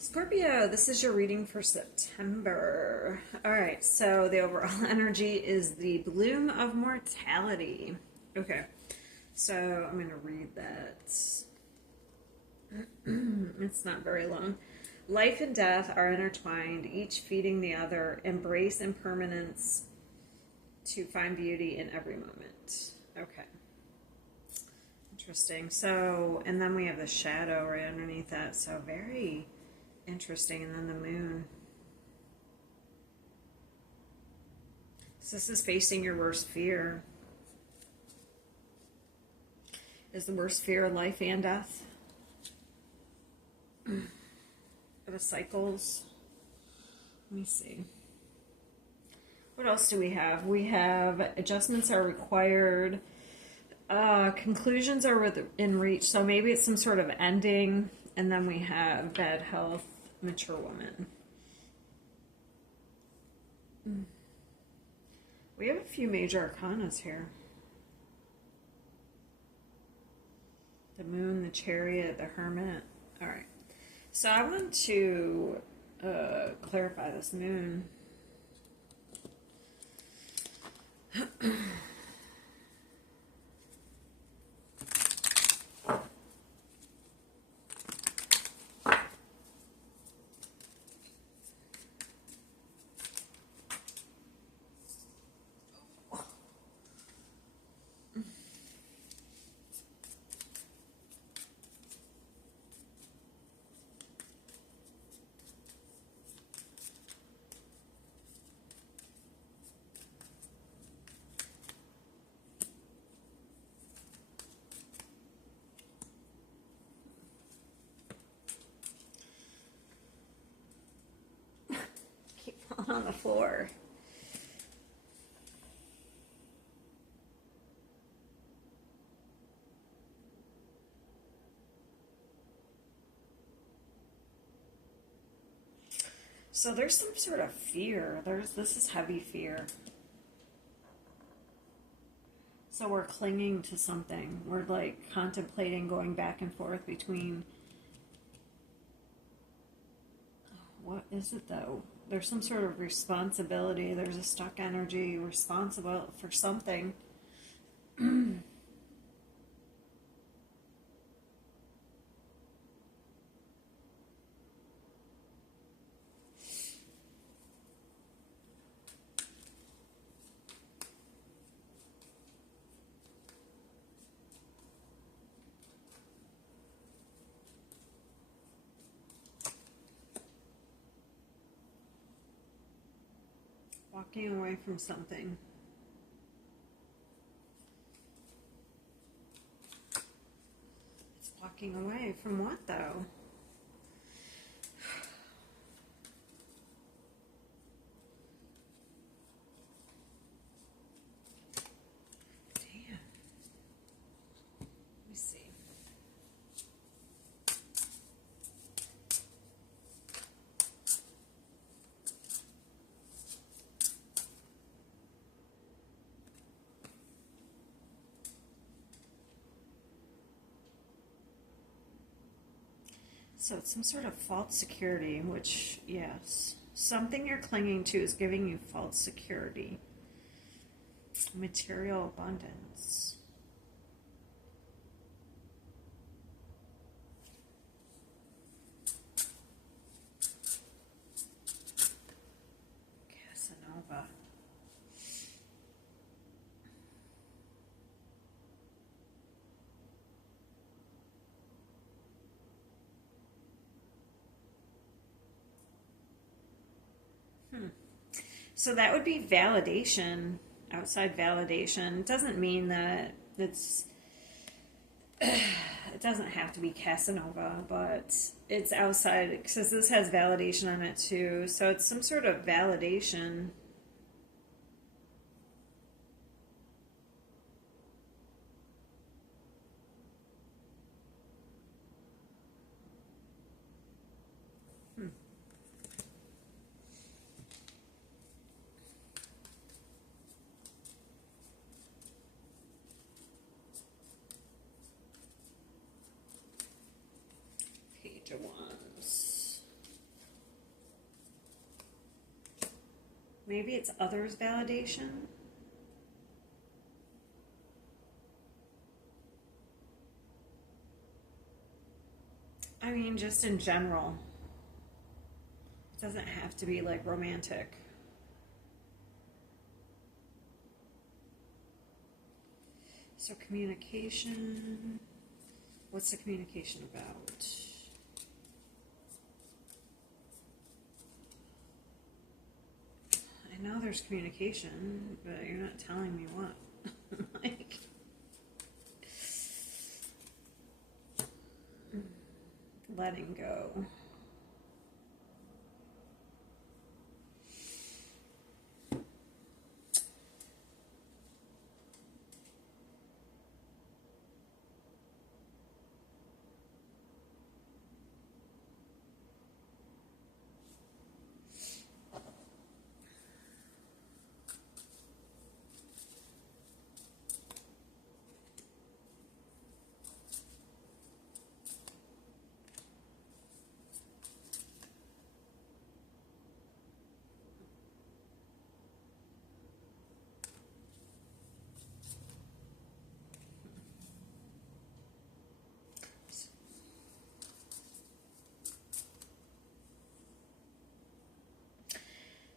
Scorpio, this is your reading for September. All right, so the overall energy is the bloom of mortality. Okay, so I'm going to read that. It's not very long. Life and death are intertwined, each feeding the other. Embrace impermanence to find beauty in every moment. Okay. Interesting. So, and then we have the shadow right underneath that. So, very interesting. And then the moon. So, this is facing your worst fear. Is the worst fear life and death? The cycles. Let me see. What else do we have? We have adjustments are required. Conclusions are within reach. So maybe it's some sort of ending. And then we have bad health, mature woman. We have a few major arcanas here. The moon, the chariot, the hermit. All right. So I want to clarify this moon. On the floor. So there's some sort of fear. This is heavy fear. So we're clinging to something. We're like contemplating going back and forth between. What is it though? There's some sort of responsibility. There's a stuck energy, responsible for something. Walking away from something. It's walking away from what though? Damn. Let me see. So it's some sort of false security, which, yes, something you're clinging to is giving you false security. Material abundance. Casanova. So that would be validation, outside validation. It doesn't mean that it doesn't have to be Casanova, but it's outside, because this has validation on it too. So it's some sort of validation. Page of Wands. Maybe it's others' validation. I mean, just in general. It doesn't have to be like romantic. So communication. What's the communication about? I know there's communication, but you're not telling me what. Like, letting go.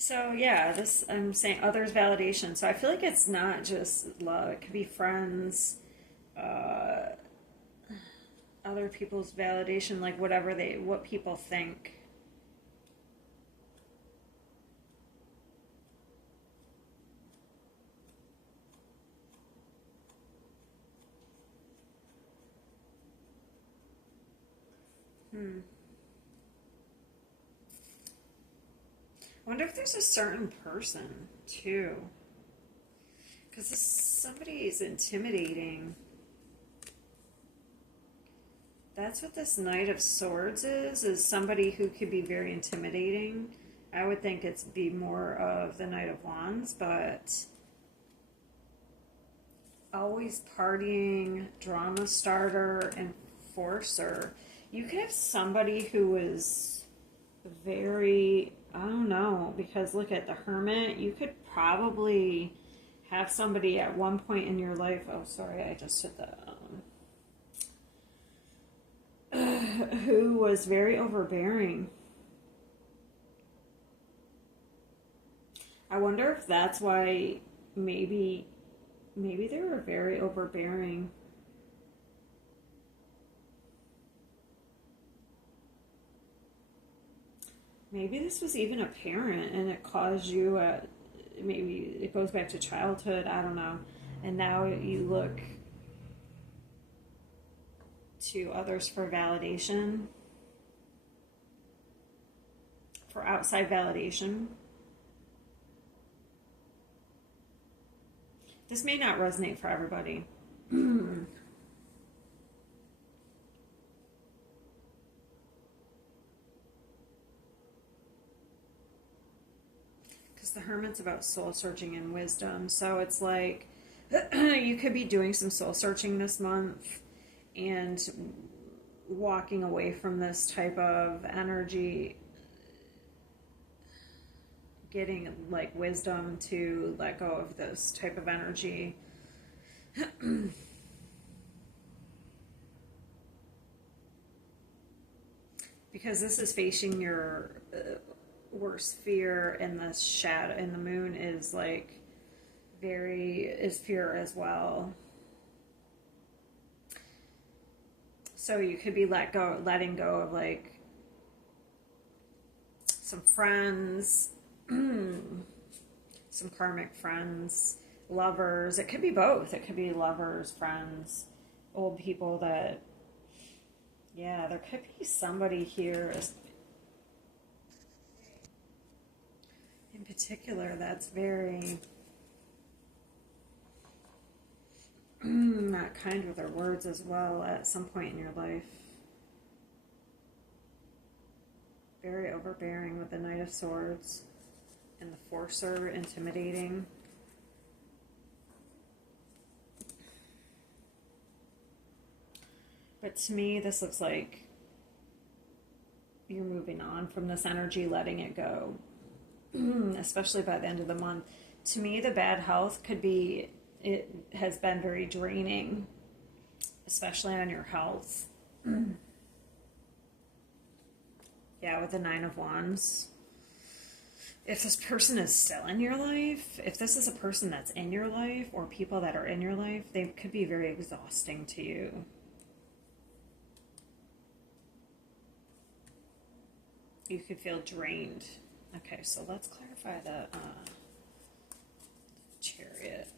So yeah, this I'm saying others validation. So I feel like it's not just love. It could be friends, uh, other people's validation, like what people think. Hmm. I wonder if there's a certain person too, because somebody is intimidating. That's what this Knight of Swords is somebody who could be very intimidating. I would think it's be more of the Knight of Wands, but always partying, drama starter, enforcer. You could have somebody who is very, I don't know, because look at the Hermit. You could probably have somebody at one point in your life. Oh, sorry, I just hit the. Who was very overbearing. I wonder if that's why maybe they were very overbearing. Maybe this was even a parent and it caused you maybe it goes back to childhood, I don't know. And now you look to others for validation, for outside validation. This may not resonate for everybody. Because the Hermit's about soul searching and wisdom. So it's like you could be doing some soul searching this month and walking away from this type of energy, getting like wisdom to let go of this type of energy. Because this is facing your worst fear, and the shadow, and the moon is like is fear as well. So you could be letting go of like some friends, some karmic friends, lovers. It could be both. It could be lovers, friends, old people that, yeah, there could be somebody here in particular that's very not kind with their words as well at some point in your life. Very overbearing with the Knight of Swords and the Forcer, intimidating. But to me, this looks like you're moving on from this energy, letting it go. especially by the end of the month. To me, the bad health could be, it has been very draining, especially on your health. Yeah, with the Nine of Wands. If this person is still in your life, if this is a person that's in your life or people that are in your life, they could be very exhausting to you. You could feel drained. Okay, so let's clarify the Chariot.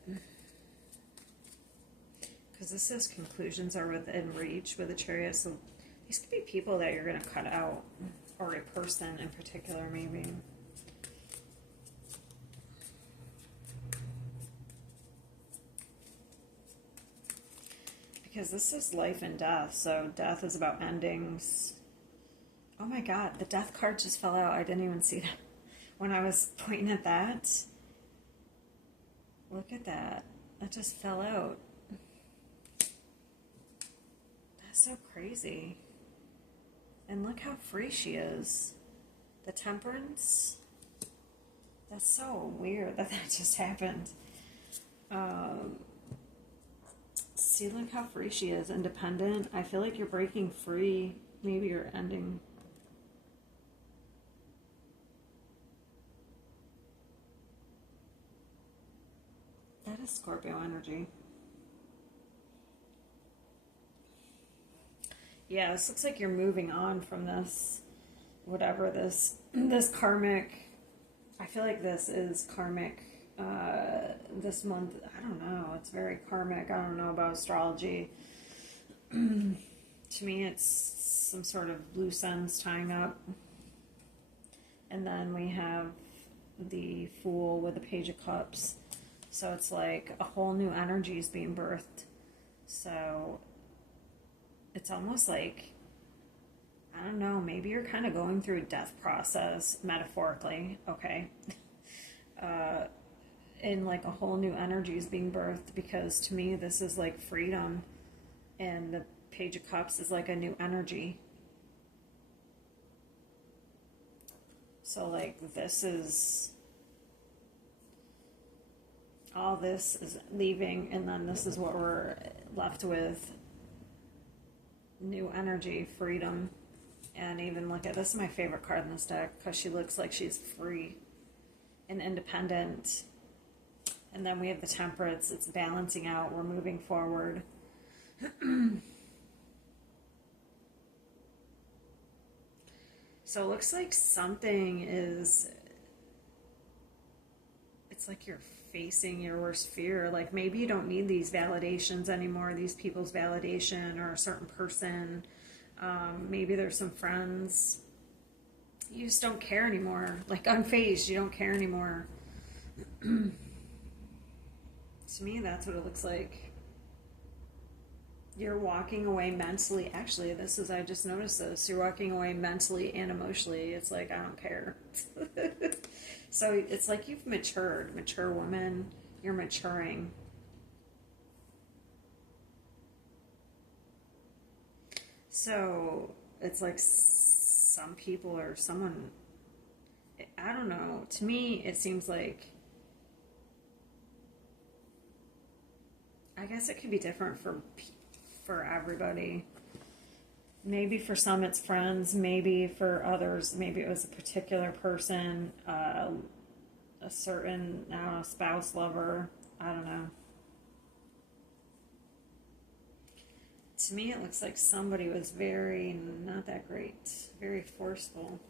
Because this says conclusions are within reach with the Chariot, so these could be people that you're going to cut out, or a person in particular, maybe. Because this is life and death, so death is about endings. Oh my god, the death card just fell out. I didn't even see that when I was pointing at that. Look at that. That just fell out. That's so crazy. And look how free she is. The Temperance. That's so weird that that just happened. See, look how free she is. Independent. I feel like you're breaking free. Maybe you're ending. That is Scorpio energy. Yeah, this looks like you're moving on from this, whatever this karmic. I feel like this is karmic. This month, I don't know. It's very karmic. I don't know about astrology. To me, it's some sort of loose ends tying up. And then we have the Fool with the Page of Cups. So it's like a whole new energy is being birthed. So it's almost like, I don't know, maybe you're kind of going through a death process, metaphorically, okay? And like a whole new energy is being birthed, because to me this is like freedom, and the Page of Cups is like a new energy. So like this is, all this is leaving, and then this is what we're left with. New energy, freedom. And even look at, this is my favorite card in this deck, because she looks like she's free and independent. And then we have the Temperance. It's balancing out. We're moving forward. So it looks like something is, it's like you're facing your worst fear. Like maybe you don't need these validations anymore, these people's validation, or a certain person. Maybe there's some friends. You just don't care anymore. Like unfazed, you don't care anymore. To me, that's what it looks like. You're walking away mentally. Actually, this is, I just noticed this. You're walking away mentally and emotionally. It's like, I don't care. So it's like you've matured. Mature woman. You're maturing. So it's like some people or someone, I don't know. To me, it seems like, I guess it could be different for everybody. Maybe for some it's friends, maybe for others, maybe it was a particular person, a certain, I don't know, spouse, lover, I don't know. To me it looks like somebody was very, not that great, very forceful.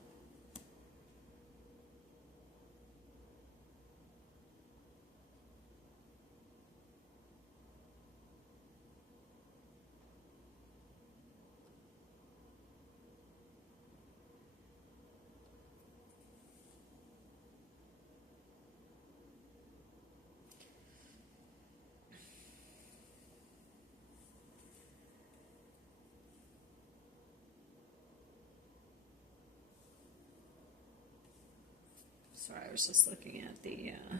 Sorry, I was just looking at the, I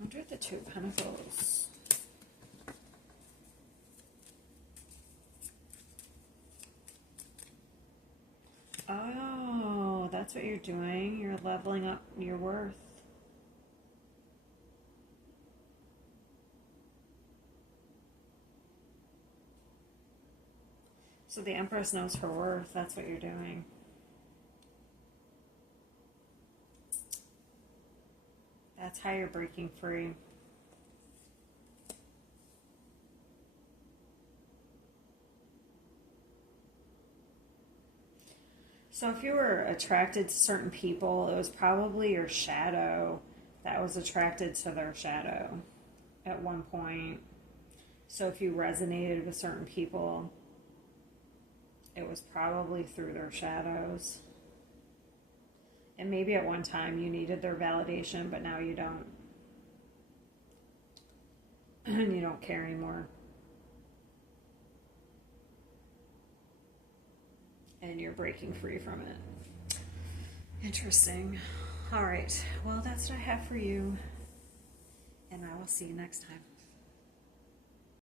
wonder if the Two of Pentacles. That's what you're doing. You're leveling up your worth. So the Empress knows her worth. That's what you're doing. That's how you're breaking free. So if you were attracted to certain people, it was probably your shadow that was attracted to their shadow at one point. So if you resonated with certain people, it was probably through their shadows. And maybe at one time you needed their validation, but now you don't. And you don't care anymore. And you're breaking free from it. Interesting. All right. Well, that's what I have for you. And I will see you next time.